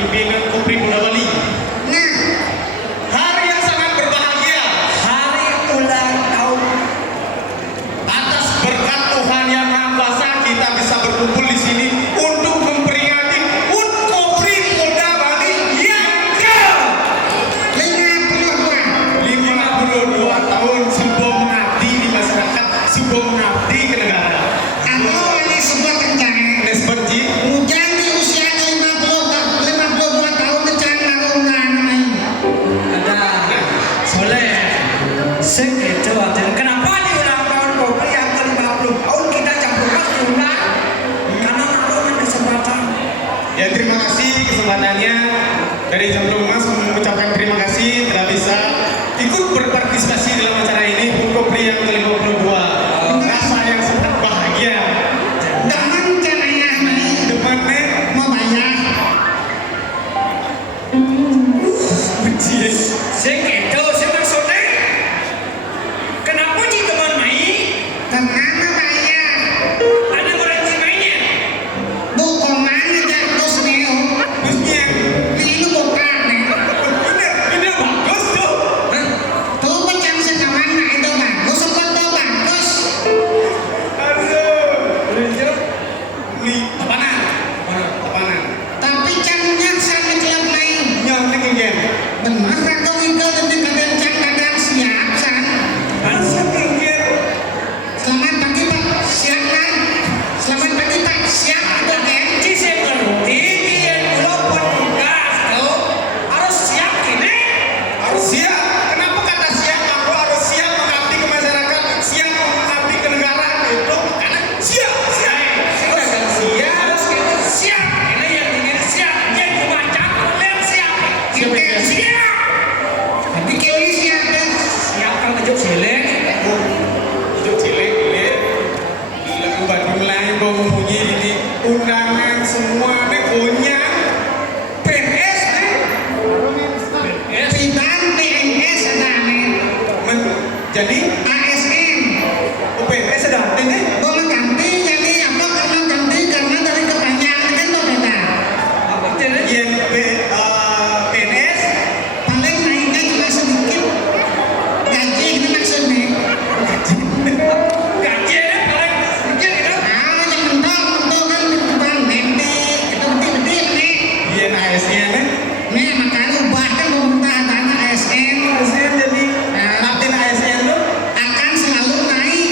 pimpinan Kopri Boda Bali. Nah, Hari yang sangat berbahagia hari ulang tahun. atas berkat Tuhan yang Maha Kuasa kita bisa berkumpul di sini untuk memperingati HUT Kopri Boda Bali yang ke 52 tahun Subuh mengabdi di masyarakat, Subuh mengabdi ke negara. Atau ini sebuah rencana. Nesberji Hujan di usia 52 tahun kencang narungan namanya. Ada soleh segitu aja. Kenapa di ulang tahun Kopri yang ke-50 tahun kita jam 12 diundang? Karena ada kesempatan. ya, terima kasih kesempatannya dari Jambrong Mas mengucapkan terima kasih telah bisa ikut berpartisipasi dalam acara ini HUT Kopri yang ke-52. Rasa yang sangat bahagia. Dengan caranya ini Depannya mau bayar. benci. Segitu maksudnya. Kenapa sih teman main? Karena mau bayar. Ada garansi mainnya. Bukongan aja terus neo. Busnya Ini bukan nih. ini bagus tuh. Tuh macam senawan nah itu bagus. Apa tuh bagus? Aduh. Ini tepanan. Tepanan. Tapi cannya sama kelab main. Nyong nih Benar atau enggak tapi kadang kadang siap san. Asal kenggen. Selamat pagi Pak. Siap kan? Selamat pagi Pak. Siap atau kan? Ci saya ngerti yang walaupun gas tuh harus siap gini. Harus siap. Kenapa kata siap? Aku harus siap mengabdi ke masyarakat, siap mengabdi ke negara. Itu karena siap. Harus siap. Harus gitu siap. Ini yang ingin siap. Yang memacak lihat siap. Oke, Siap. Tapi kali siap kan? Siap kan kejuk selek. Hidup cilik ini. Gila ke Bandung lain mau membunyi ini undangan semua nih punya PNS nih. Pidan PNS ada nih. Jadi ASN. PNS ada hati nih. Boleh ganti jadi apa karena ganti karena dari kepanjangan kan tuh beda. Apa itu? Yang PNS Paling naiknya cuma sedikit. Gaji ini maksudnya. Gajinya paling sedikit gitu. Ah, yang mentok kan bang nanti itu gede nih. yang ASN nih. Nih makanya ubahkan pemerintah dana ASN. ASN jadi Martin ASN tuh Akan selalu naik.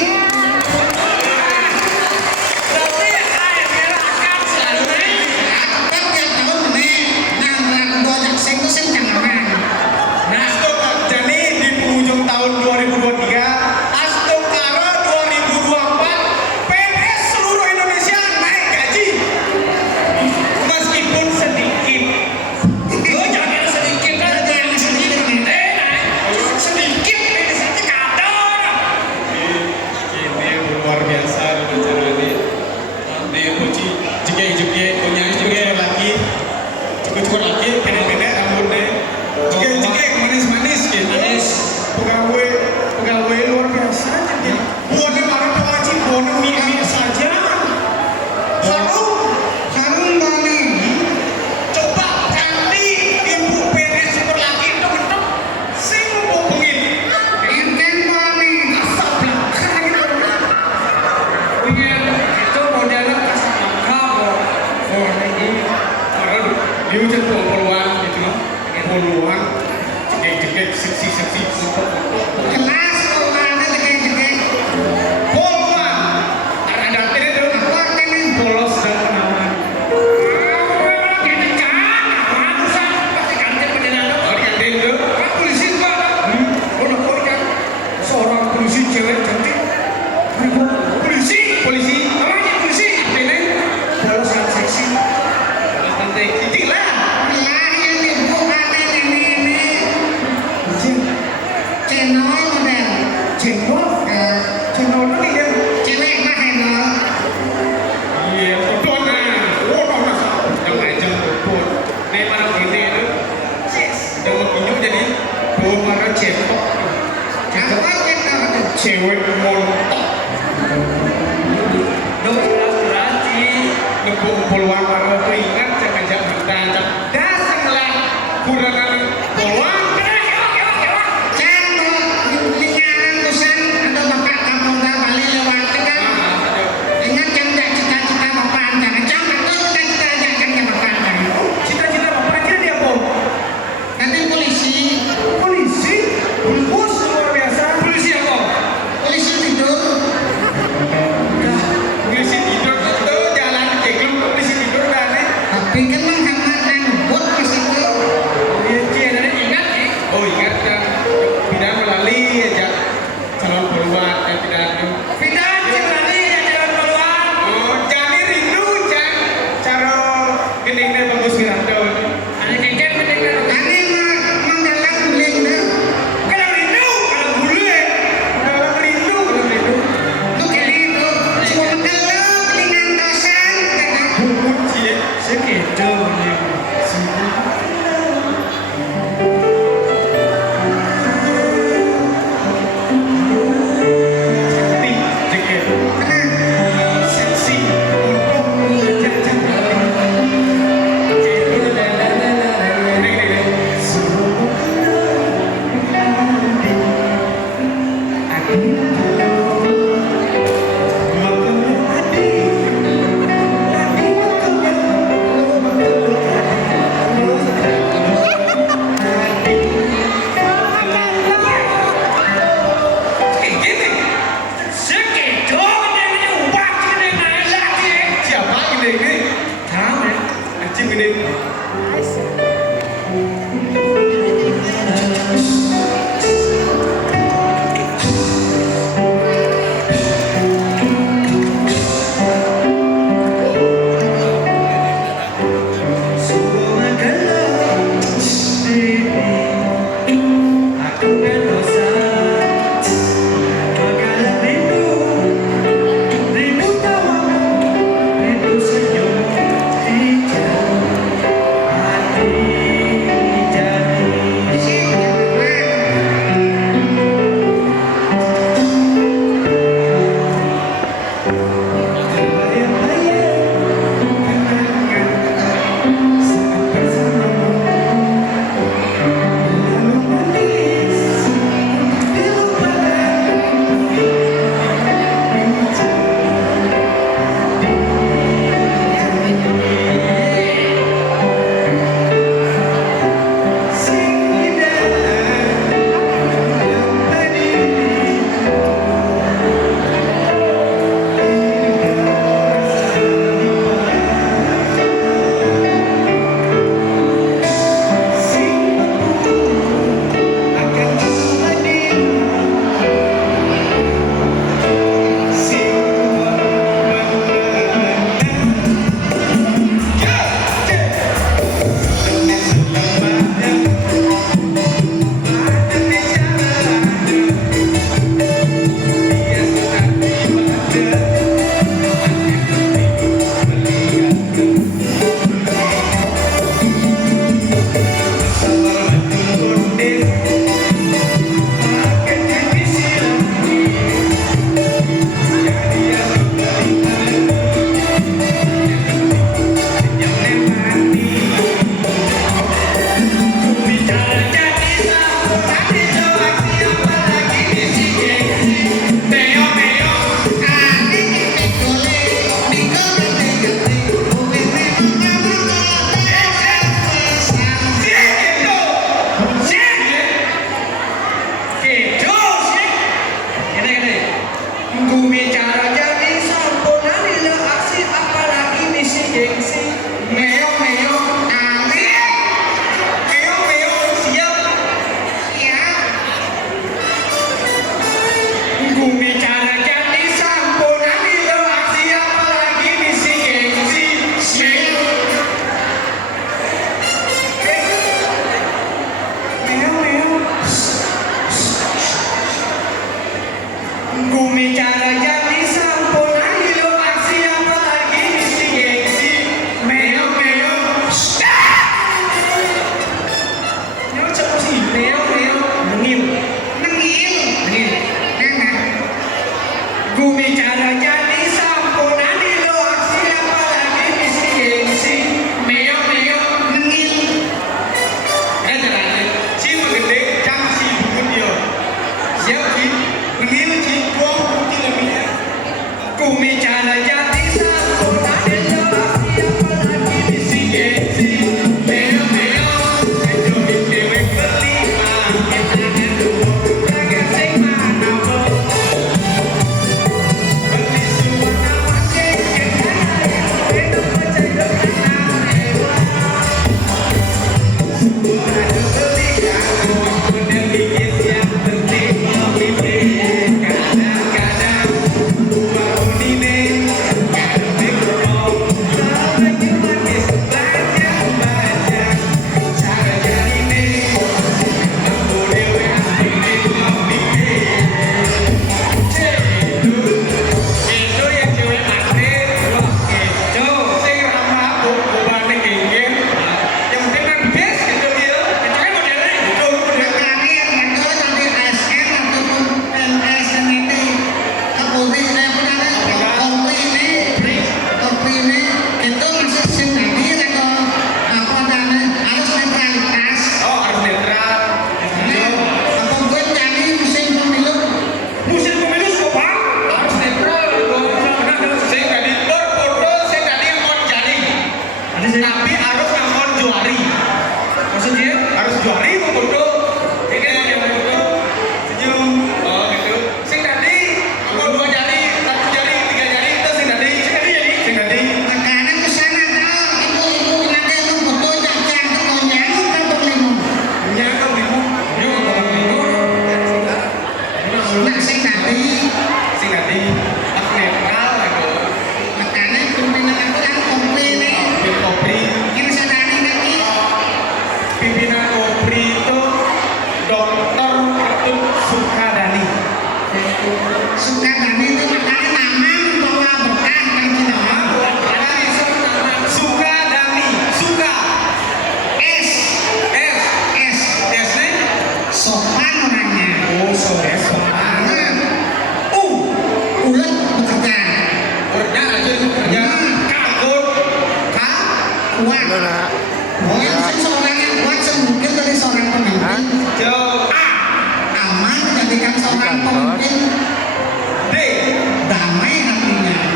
Berarti ASN akan selalu naik. Kan tiap tahun nih. Nah, gua ajak sing tuh sing jangan. Nah, jadi di penghujung tahun 2023, Astokara 2024, PNS seluruh Indonesia naik gaji. Meskipun sedikit. Lo jangan sedikit kan. Jangan sedikit nih. Naik. Sedikit ini sedikit kado. Ini luar biasa acara ini. Di puji jege punya juga lagi. Cukup lagi pendek-pendek rambutnya. Jege manis-manis gitu. Manis. Pegawai luar biasa jadi. Buatnya para pewajib, buatnya mie saja. Harum banget. Coba ganti ibu PNS super lagi itu bentuk sing mau pengin. Enten banget. Asap belakang itu. Pengen itu modelnya Casablanca kok. Ini dia udah puluhan gitu loh. Puluhan. Jegek seksi. Kelas keuangan jegek-jegek. Puluhan. Karena dapet itu Apa ini? polos dan penawan. Gini kan, ratusan pasti ganti pendidikan. Oh, diganti itu. Kan polisi juga ada. Udah kan seorang polisi cewek cantik. Polisi, namanya polisi. Ini polos dan seksi. Nanti titik lah. Lah yang ibu ada nenek-nenek. Channel model. Cendol. Eh, Cendol ini kan. Cewek mah handle. Iya, betul nah. Oh, masa yang aja betul. Nih mana gini itu. Yang begini jadi bawa marah cetok. Apa kita Cewek montok. Dok, jelas-jelas sih. Ngebuk puluhan marah peringat. Jangan-jangan. Das. Puranan bawang. Jangan lingkaran kosan ada bapak Kapolda Bali lewat kan. Ingat jangan cita-cita bapak jangan cita-cita ajakan ke bapak jangan. Cita-cita bapak kira dia apa? Nanti polisi Bos luar biasa. Polisi apa? polisi tidur. Polisi tidur itu jalan keglung polisi tidur dah nih. Tapi kan menghambat dan buat pas itu. Dia ada ingat nih. Oh ingat kan, pindah melalui aja calon perubahan dan tidak ada. Pindah Cibrani yang jalan keluar. Oh jadi rindu kan, cara gendengnya bagus Wiranto. Ada kengkeng penting kan? Ane menggalang guling dah. Kalau rindu, kalau bule. Dalam rindu, dalam rindu. Lu kali itu cuma menggalang dengan dosan. Cie, Segitu punya. seksi, jekir, seksi untuk jajan. Segitu punya ubah cina lagi. Siapa gendeng ini? Tahu ya? Anjing gendeng. Sungguh menggelar ini, aku berdosa. Menggelar rindu tawamu, rindu senyum hijau, hati jadi.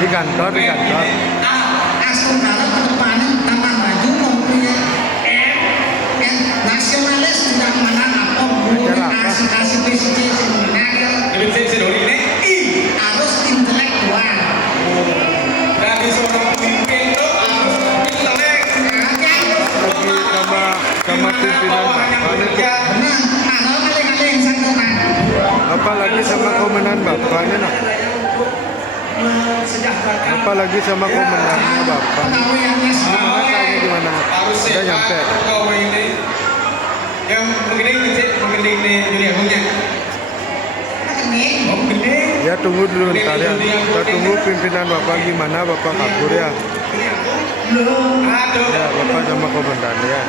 Di kantor. Saudara ke depannya tambah maju kompunya nasionalis tidak mana apa kasih PCC sebenarnya harus intelektual Dari seorang pemimpin itu harus intelek. Sama pimpinan apalagi sama komandan bapaknya nak. Apalagi sama komandannya bapak. Makanya gimana? Udah nyampe. Kau ini yang mengending nih dunia punya. Oh mengending. Ya tunggu dulu bentar ya. Kita tunggu pimpinan bapak gimana, bapak kabur ya. Aduh. Ya bapak sama komandan ya.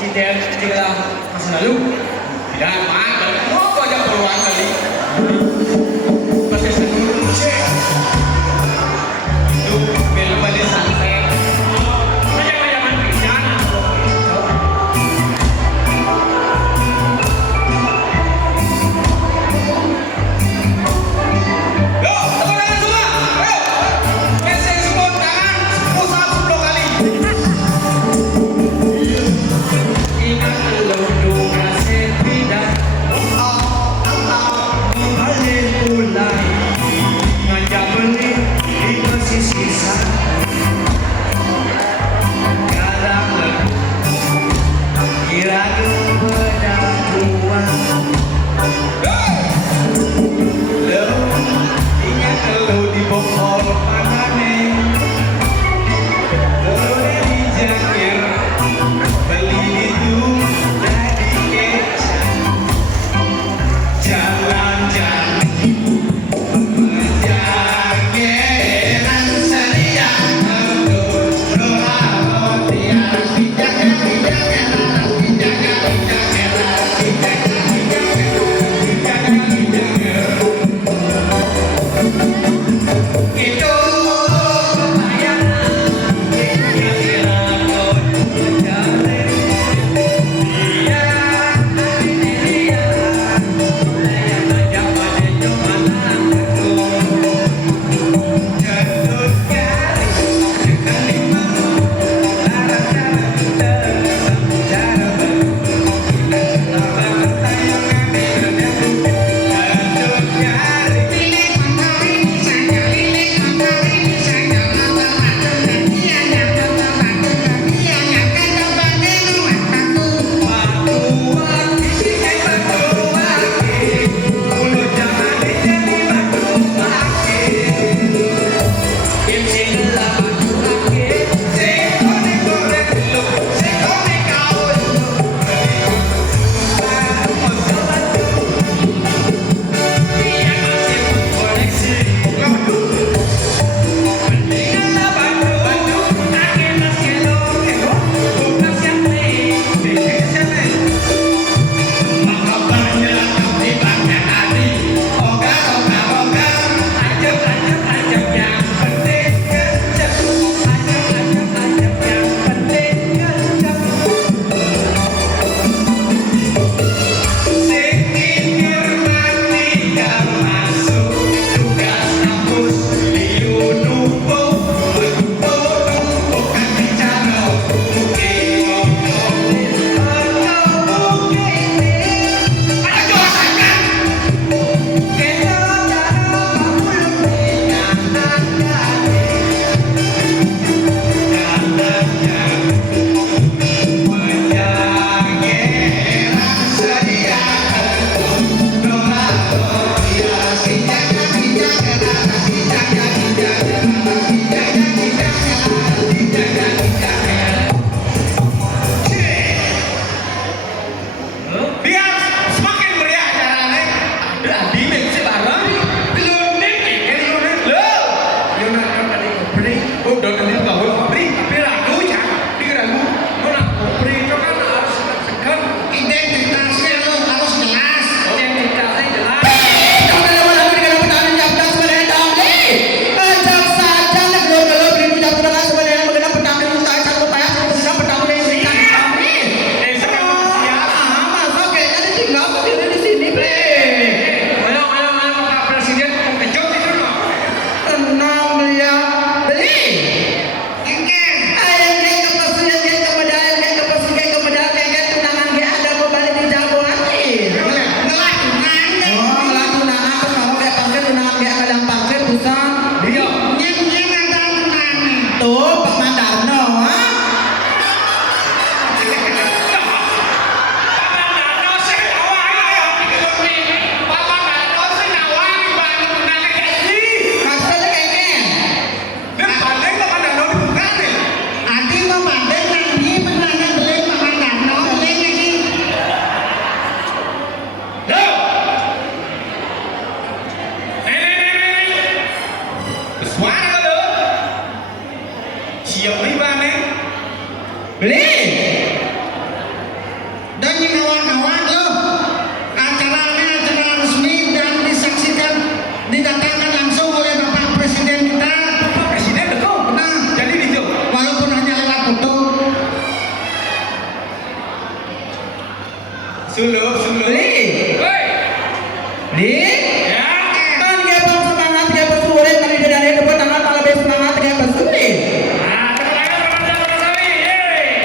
Presiden kita masa lalu. Dan maaf, mau aja peluang kali. Masih sebelum cek. Itu belum balik santai. Jangan bencana. Yo, tepuk tangan semua. Ayo. Mesej semua tangan 10 kali. Ingat lu duga sepida. Beli. Dan ini kawan-kawan loh, acaranya acara resmi dan disaksikan, didatangkan langsung oleh Bapak Presiden kita. Bapak Presiden betul. Nah, Jadi itu. walaupun hanya lewat foto. Sulup. Beli. Beli. Ya. Kan gebang semangat, gebang sulit tadi dari depan tangan malah lebih semangat gebang sulit. Nah, tepuk tangan sama-sama kami. Yeay.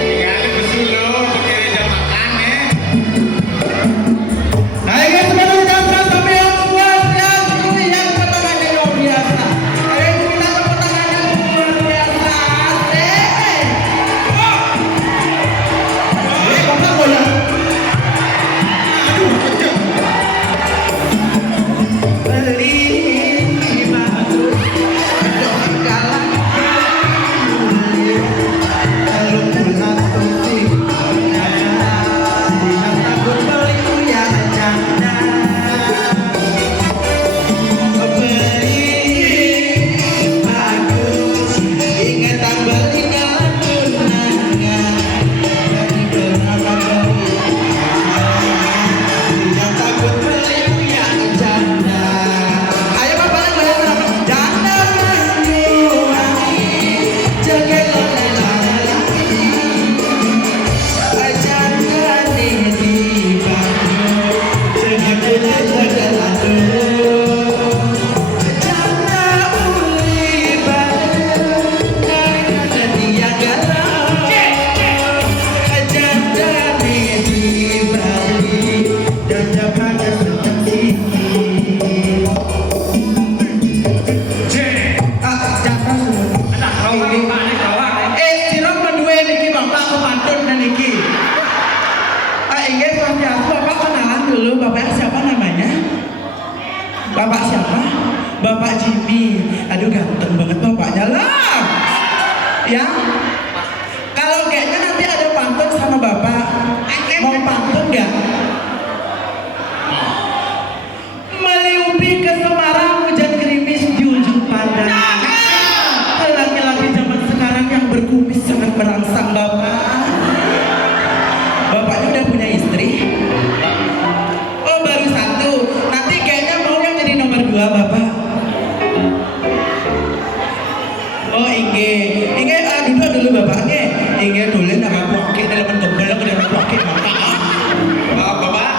Tinggal bersulup, pakai jam makan ya. Ayo guys, semuanya jangan keras tapi yang kuat, yang tinggi, yang potongannya luar biasa. Ayo kita ke potongannya luar biasa. Asik. Bapak goyang. Beli bagus, jangan kalah. Kalau pulang penting, jangan takut beli punya janda. Beli bagus, ingat belinya tunangan. Dari berapa beli, jangan takut beli punya janda. Ayo bapak beli berapa? Janda Banyuwangi, jaga lelaki. Janda nih di Bandung, jaga aduh. Janda uli Bandung, ada dia galau. Janda nih di Bali, janda pada sedang sini. Janda semua. Anak rawang, Pak, rawang. Sirok berdua niki bapak kepantun dan niki. Ingat swastiastu bapak kenalan dulu bapak siapa namanya? Bapak siapa? Bapak Jimmy. Aduh ganteng banget bapaknya lah. Ya. Kalau kayaknya nanti ada pantun sama bapak. Mau pantun nggak? Meliupi ke Semarang hujan gerimis di ujung pandang. Laki-laki zaman sekarang yang berkumis sangat merangsang bapak. Bapaknya udah punya istri? Oh baru satu. Nanti kayaknya mau yang jadi nomor 2 bapak. Oh Inge dulu bapaknya. Inge dulu nama plokit dalam tebel aku dalam plokit bapak. Bapak,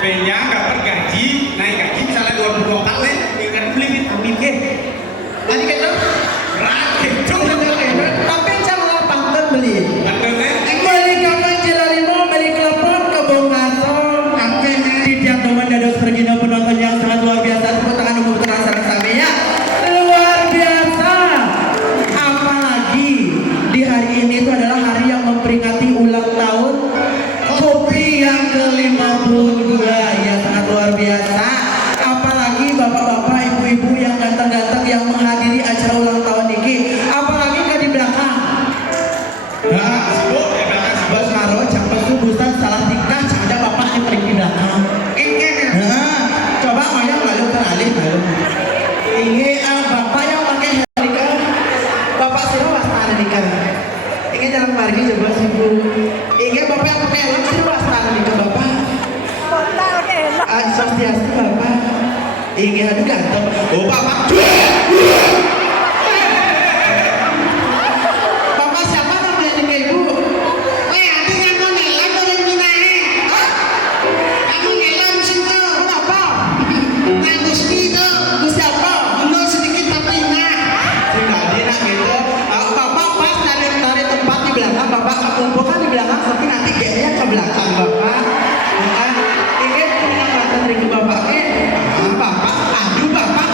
Benya dapat gaji, naik gaji misalnya 22 kali, tinggal beli vitamin G. Tadi kata Rakit tuh. tapi jangan pantun beli. Katanya, Beli kapan Cilarimo, beli kelepon ke Bongaso. Di tiap momen dados pergi penonton yang sangat luar biasa. Tepuk tangan untuk terasa bersama ya. Luar biasa. Apalagi di hari ini itu adalah hari yang memperingati ulang tahun kopi yang ke-52 ya sangat luar biasa. Apalagi bapak-bapak, ibu-ibu yang ganteng-ganteng yang menghadiri acara ulang tahun ini. Apalagi kan di belakang. Nah, sibuk, ya belakang sibuk. Bos Maro, jangan subusan salah tingkah, jangan bapak yang paling di belakang. Nah, coba Maya malu teralih malu. Ini bapak yang pakai helika, bapak sih waspada nikah. Ini jalan pergi coba sibuk. Ini bapak yang pakai helm sih waspada nikah bapak. Swastiastu bapak. Ini aduh ganteng. Oh bapak. Bapak siapa namanya nih ibu? Weh, ada yang nelan dari Minae. Kamu nelan situ. Kenapa? Nah, Gusti itu. Gus siapa? Mundur sedikit tapi ingat. Sudah enak gitu. Bapak pas dari tempat di belakang, bapak kumpulkan di belakang, tapi nanti kayaknya ke belakang bapak. Ini pengamatan dari bapaknya. Bapak, aduh bapak.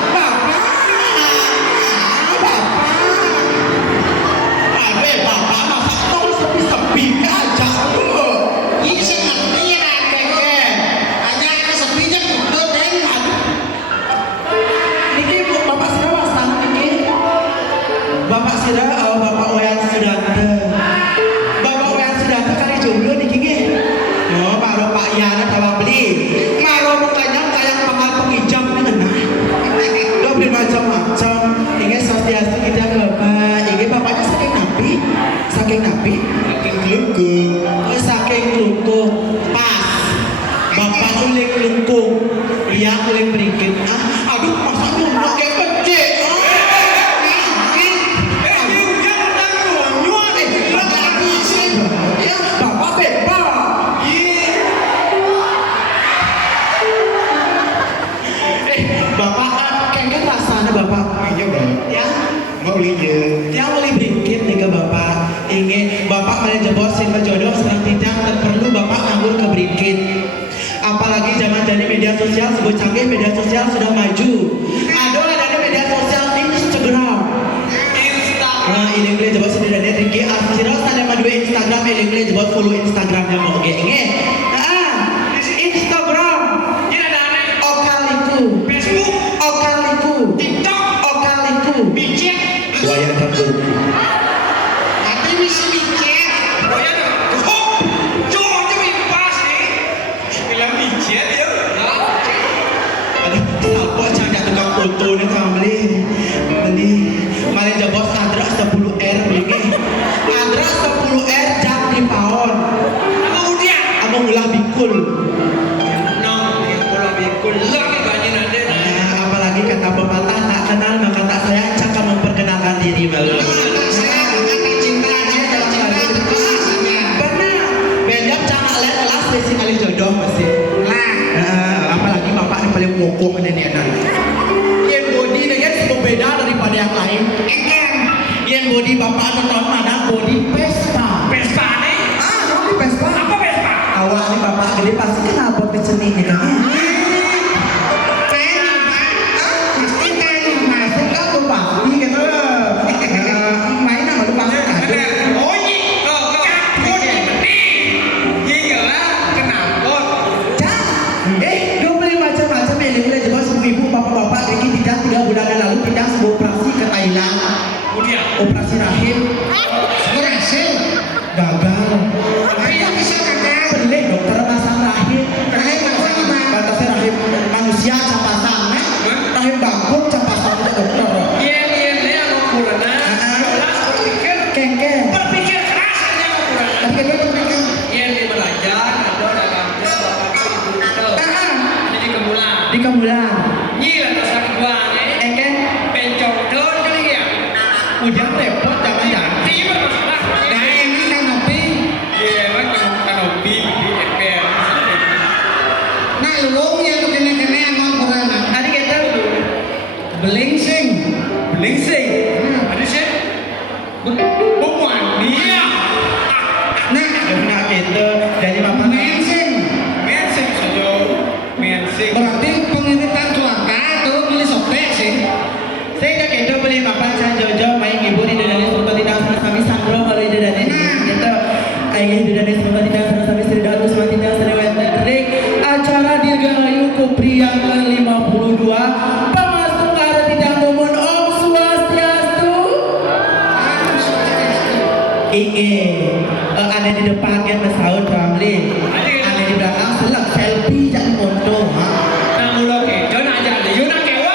ada Bapak Wayan Sudanta. Bapak Wayan Sudanta kali jomblo nih gini. Oh, kalau Pak Yana tawa beli. Kalau mukanya kayak pangal pengijam nih nah. Lo beli macam-macam. Ini sosiasi kita Bapak. Ini bapaknya saking napi. Saking napi. Saking kelungkung. Oh, saking kelungkung. Pas. Bapak uling kelungkung. Dia uling beringkit. Aduh, masa jomblo kayak kecil. Bapak bebas. Bapak kayaknya rasanya Bapak. Iya bang. Ya, Mau linya. yang boleh bikin nih Bapak. Ingin Bapak menjebol silver jodoh serang tidak dan perlu Bapak nganggur ke berikit. Apalagi zaman jadi media sosial sebut canggih, media sosial sudah maju. Ada media sosial Instagram. Nah, ini boleh jebol sendiri dan Ricky Arsiros ada madu Instagram, ini boleh jebol follow Instagramnya mau oke ingin. Instagram. Ini ada aneh. Okaliku. Facebook, Okaliku. TikTok, Okaliku. Bicet. Wayan Kabur. Tapi misi bicet. Oh ya tuh. Oh, cuma cuma pas nih. Bilang bicet ya. Apa canda tukang foto nih kamu beli malah jabos Andra 10 R beli Andra 10 R jak di paon Kemudian, kamu ulah bikul nong pola bikul lagi banyak nanti. apalagi kata pepatah tak kenal maka tak sayang caka memperkenalkan diri malu Saya kata cinta aja dalam cinta itu prosesnya. benar bejak cakak lihat kelas besi kali jodoh pasti Lah, apalagi bapak yang paling mokong ini enak yang body dengan berbeda daripada yang lain eken yang body bapak atau tahun mana body Vespa Vespa nih. body Vespa Apa Vespa? awak nih bapak gede pasti kenal buat keseni nih kan Pengen pasti pengen mas. kan lupa ini gitu main sama lupa kado Oh iya, kok ini penting. Iya lah, kenapa? Dua beli macam-macam boleh jebol semua ibu bapak-bapak Riki tidak 3 bulan yang lalu pindah sebuah operasi ke Thailand Kemudian, operasi rahim berhasil. gagal Ayo bisa gagal. beli dokter masang rahim Rahim apa gimana? batasnya rahim manusia capasang rahim bangkuk capasang dokter Iya, mau kurana. Jelas berpikir, kengkeng berpikir keras aja mau kurana. tapi kan berpikir Iya di belajar, ada dalamnya bapak ibu itu. Jadi kemulan. di kemulan Gila dosa kedua nih. kengkeng Pencong don kali ya. ujang repot jangan-jangan Iya bermasalah. Nah ini kan ngopi. Iya emang kanopi di ember. Nah luwung ya tuh kene-kene mau kurana. tadi kita Belingsing. belingsing Ada sih. Bumuan dia. Nah, nah gitu jadi bapak mensing. Mensing saja. Mensing. Berarti pengiritan keluarga tuh milih sopek sih. saya gak gitu beli mapan saya jojo main ibu di dalam seperti tidak sama sandro kalau di dalam gitu ayah di dalam seperti tidak sama istri dan terus mati tidak serewet trik acara dirgahayu Kupri yang ke-52 pemasuk ada tidak momen Om Swastiastu ada di depan kan besaut family ada di belakang selak selfie jangan foto Nah, mulut itu aja deh. Yuna kewa.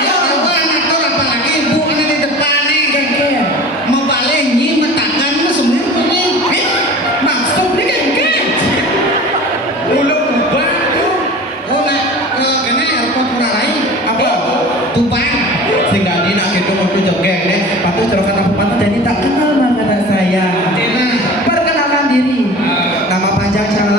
Ya, apa anak tuh apalagi ibu kan di depan nih. Mau balik nyi matakan mah sebenarnya nih. maksud dia kan Mulut ubah tuh. Oh, nah, kene apa purarai? apa Tupang. sehingga dia nak gitu mau jogeng deh patuh cara kata pepatah jadi tak kenal maka saya Nah, perkenalkan diri nama panjang saya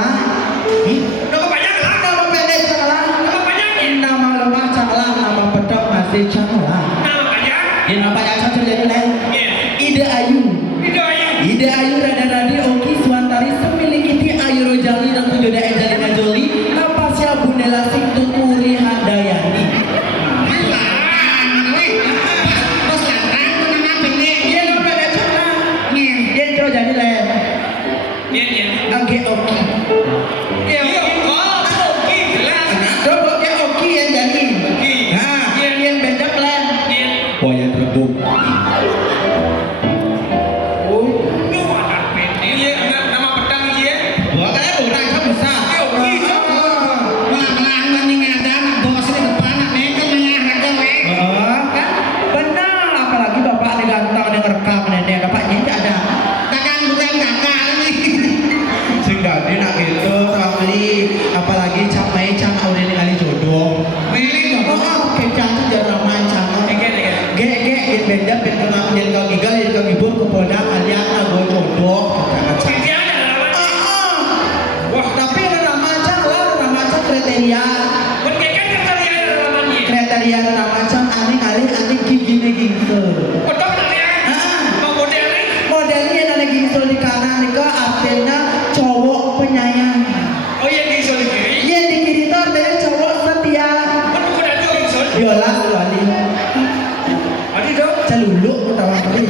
lihat macam aneh gigi gitu. Betul ya. Mau modelnya? Modelnya ada gitu di kanan nih artinya cowok penyayang. Oh iya di kiri. Iya di kiri itu artinya cowok setia. Betul kuda itu di Biola tuh Adi. Adi dong. Celuluk ketawa tadi.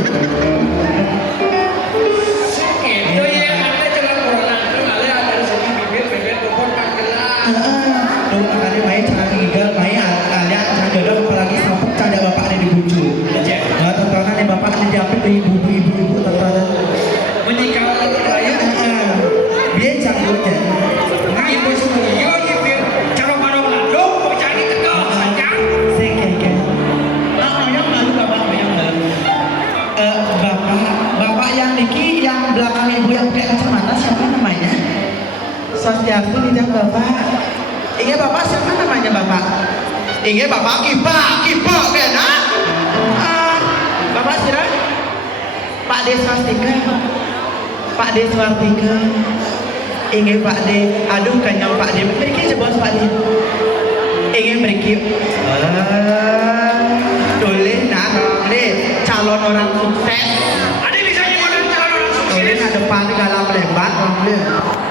Itu ya ada jalan orang itu ada dari sini bibir pohon panggilan. Tuh makanya main cara gigal main kalian cara apalagi sampai cara bapak ada dibujuk. Nah tontonan nih bapak ada diapit dari ibu-ibu tontonan. Menikah raya. Dia cangkutnya. Nah ibu studio gitu. Cara mana dong mau cari tegak saja. Sekeke. Yang malu bapak yang malu. Bapak yang Niki yang belakang ibu yang pakai kacamata siapa namanya? Swastiastu dijang bapak. Ini bapak siapa namanya bapak? Ini bapak Kipa kena. Bapak siapa? Pak De Swastika. Pak De Swastika. Ini Pak De. Aduh kanyang Pak De. Mereka coba Pak De. Ingin mereka. Tulis calon orang sukses. Ada bisa nyimpan calon orang Ini sukses. ada depan galang lebat namanya.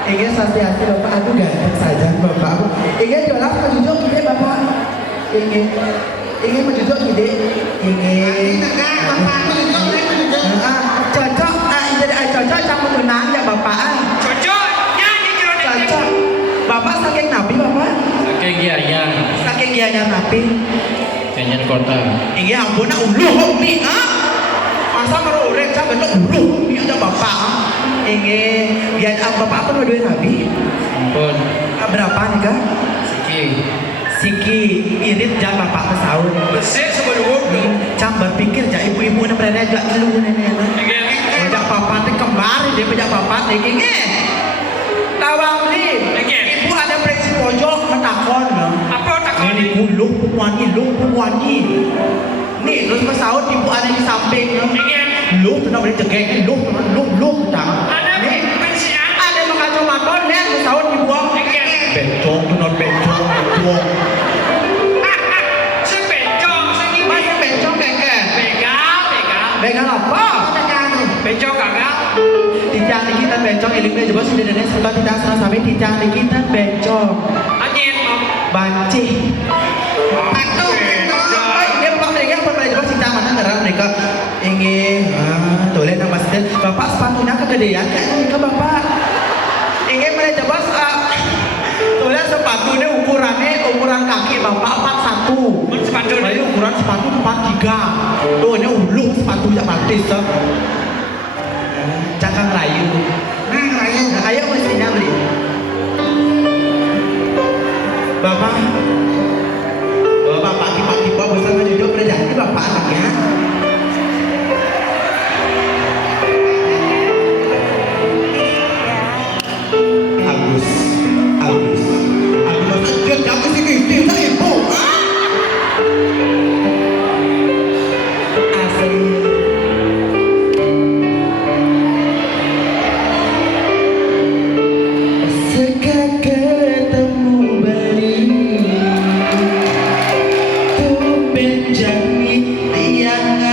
Ingin sasiasi bapak aku ganteng saja bapak aku. Ingin jualan menjujur gede bapak. Ingin menjujur gede. Ingin. Cocok. Cocok sama tunang ya bapak. Cocok. Nyanyi kira Cocok. Bapak saking nabi bapak. Saking gianyang, Saking gianya nabi. gianyang kota. Ingin ampun nak uluh mi masa baru urek saya bentuk uluh mi ada bapak. Ingin biar bapak apa dua nabi. Ampun, Berapa nih kak? Siki. Siki irit jangan bapak pesaun. Besar sebelum Cang berpikir jak ibu-ibu na berada jak dulu nenek. Jak papat ni kembar dia pejak papat ni kinge. Tawang ni. Ibu ada prinsip pojok metakon. apa takon Ini gulung pemwani. Nih terus pesaun ibu ada di samping. Lu tu nak boleh jegek lu tang. ada Nih pensiun ada mengacau maton nih pesaun dibuang. Bencong tu not bencong. sebencong segini Masih bencong keke. Begal apa? bencong kagak Tijang di kita bencong ilimnya juga sudah dan sebab tidak salah sampai tijang di kita bencong anjir banci. Atuh, Dia bapak mereka pernah coba cinta mana ngeram mereka ingin tulen nama masjid bapak sepatunya kegedean kayaknya mereka bapak ingin mereka coba tulen sepatunya ukuran kaki bapak 41. sepatu Ini ukuran sepatu 43. Tuh ini ulung sepatu jak batis tuh. Cangkang rayu. Nah, ayo mestinya beli. Bapak kipa besar jujur berjanji bapak anaknya. Agus. Dia kamu sih gede tak ibu. Asli. Sekarang ketemu balik. Tumben janji tiang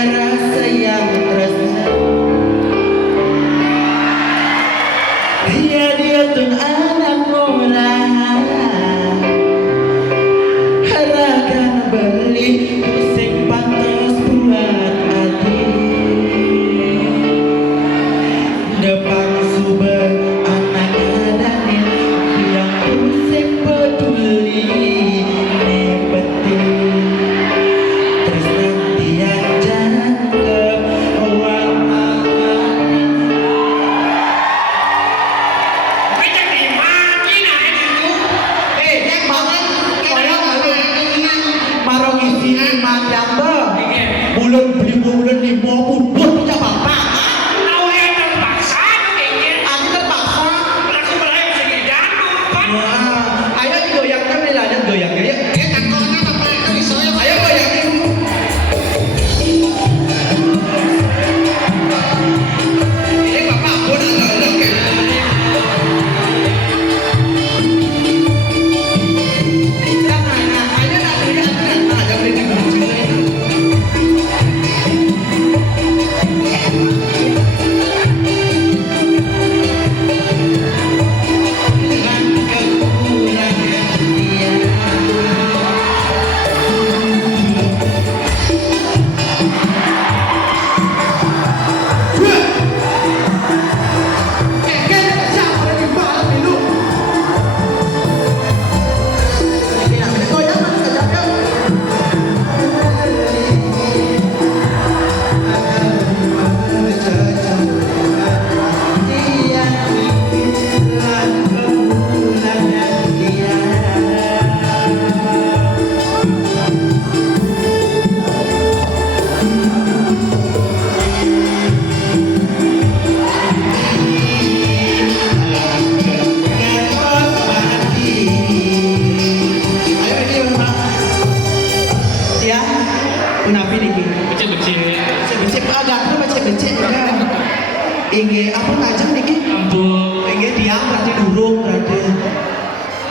Inge apa ngajeng niki? Ampun. Inge diam berarti durung berarti.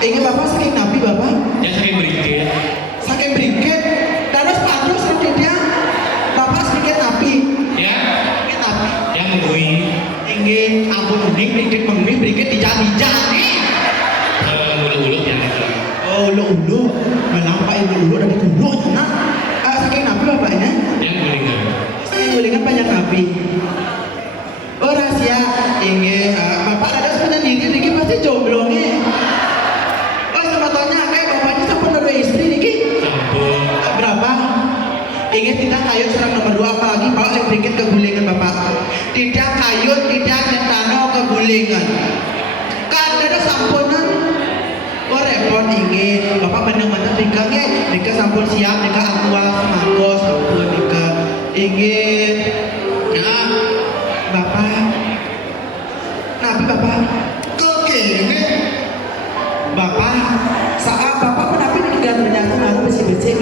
Inge bapak saking nabi bapak, Ya saya berikan. saking bringket. Dados padus saking dia. Bapak sedikit nabi, Ya. sedikit nabi. Yang menggui. Inge ampun uning bringket mengwi bringket dijam-jam nih. Ulu-ulu yang itu. Oh ulu melampai ulu dari kulo nah. Saking nabi bapaknya. Yang gulingan. Saking gulingan banyak nabi. Oh rahasia, inge bapak ada sebenarnya niki pasti jomblo nih. Oh sebetulnya kayak bapaknya sampun ada istri niki. Ampun. Berapa? Ingat tidak kayu serang nomor 2 apalagi bawa sedikit kegulingan bapak. Tidak kayu, tidak nyetano kegulingan. Kan ada sampunan. Oh repot ingat bapak bener-bener nikahnya nikah sampun siap nikah aktual semangko sampun nikah ingat. Nah bapak, nabi bapak kekene bapak saat bapak pun nabi nikah ternyata lalu bersih-bersih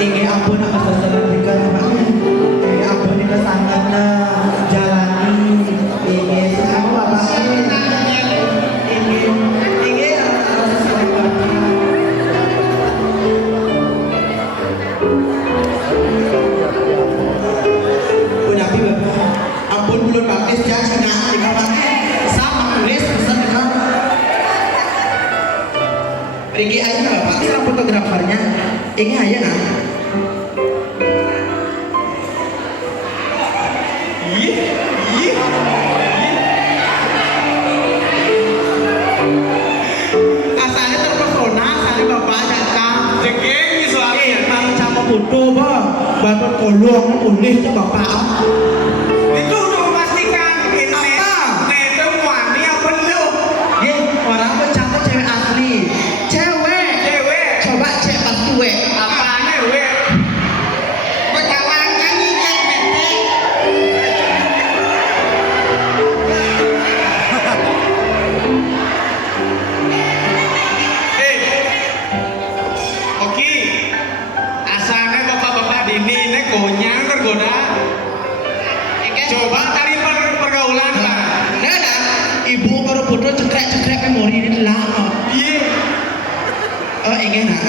ini ampun aku seselan nikah namanya ini ampun nikah sangatnya jalani ini semua bapak ini aku seselan bapak udah pi bapak ampun belum baptis ya Cina nikah bapak sama tulis pesan nikah Riki aja bapak serang fotografernya ini aja nah asalnya terpesona asalnya bapak datang Jengking suami. mang sama foto bah bapak kolong unih tuh bapak Itu untuk memastikan ini Apa? itu wani apa belum? ye orang tuh cakep cewek asli cewek Cewek. coba cek pas tuwe Apaan we? pecawangan ikan bebek Oke. Asalnya bapak-bapak dini ini gonyang tergoda. Coba tadi pergaulan lah. nah nah ibu baru foto cekrek memori ini lama Iya. oh ingin nah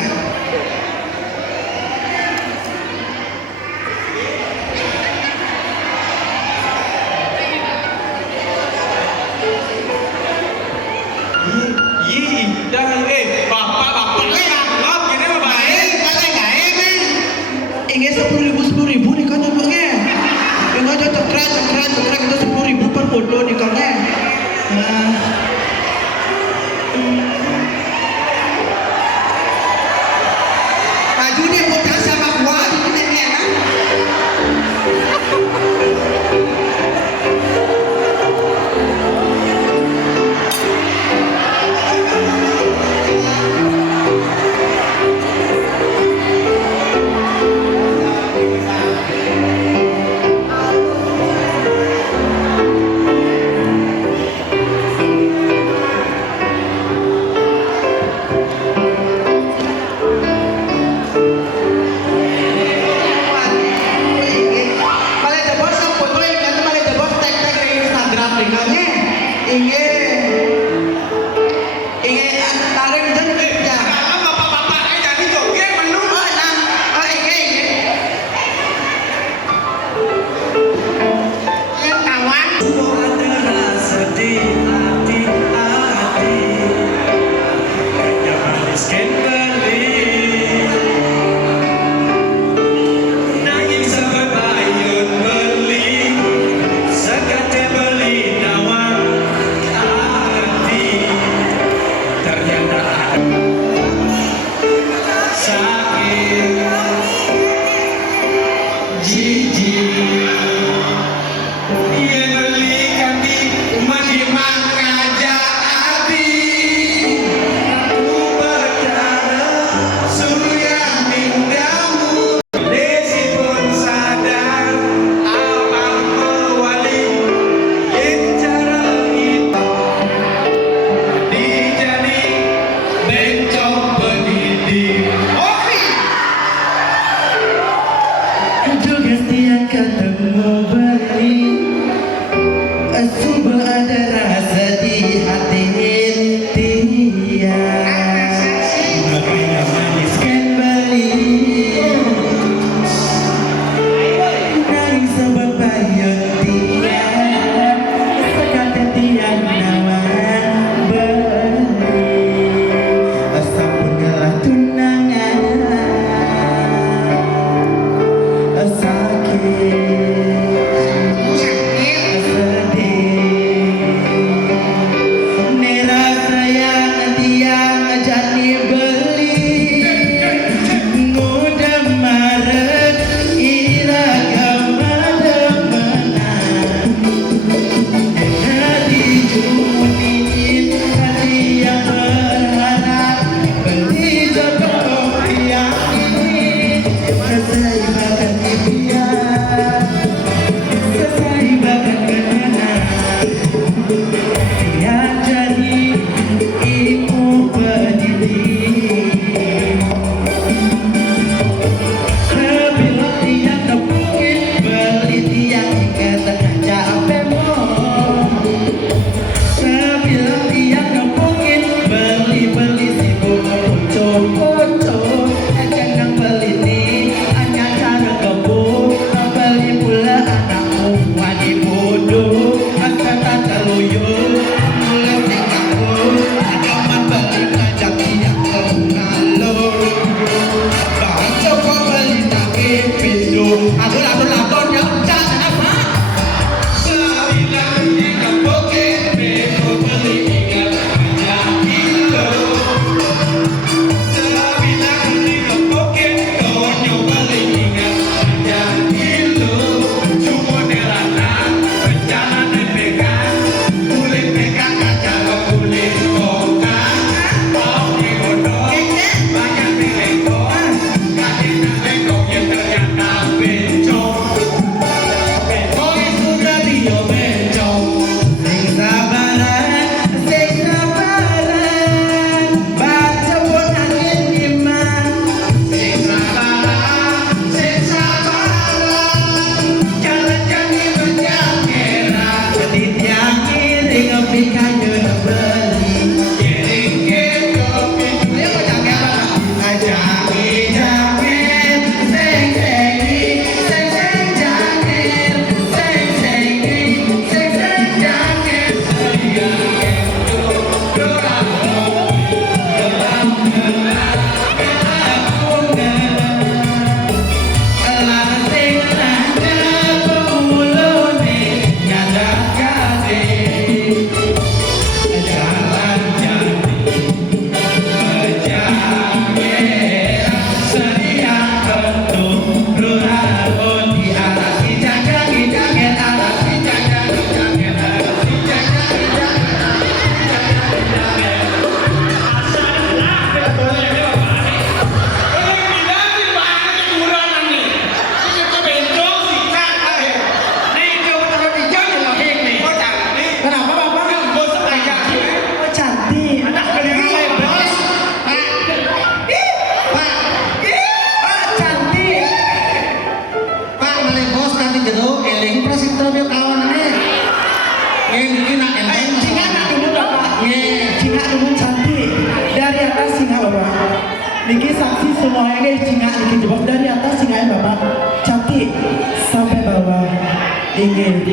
Iya. Dan bapak-bapak nganggap gini mah baik. ingin 10.000 nih kan nyebutnya yang aja cekrek itu 10.000 per foto nih kan maju nih foto sama gua di sini kan ini singa dijebak dari atas, singa Bapak cantik sampai bawah. Ingin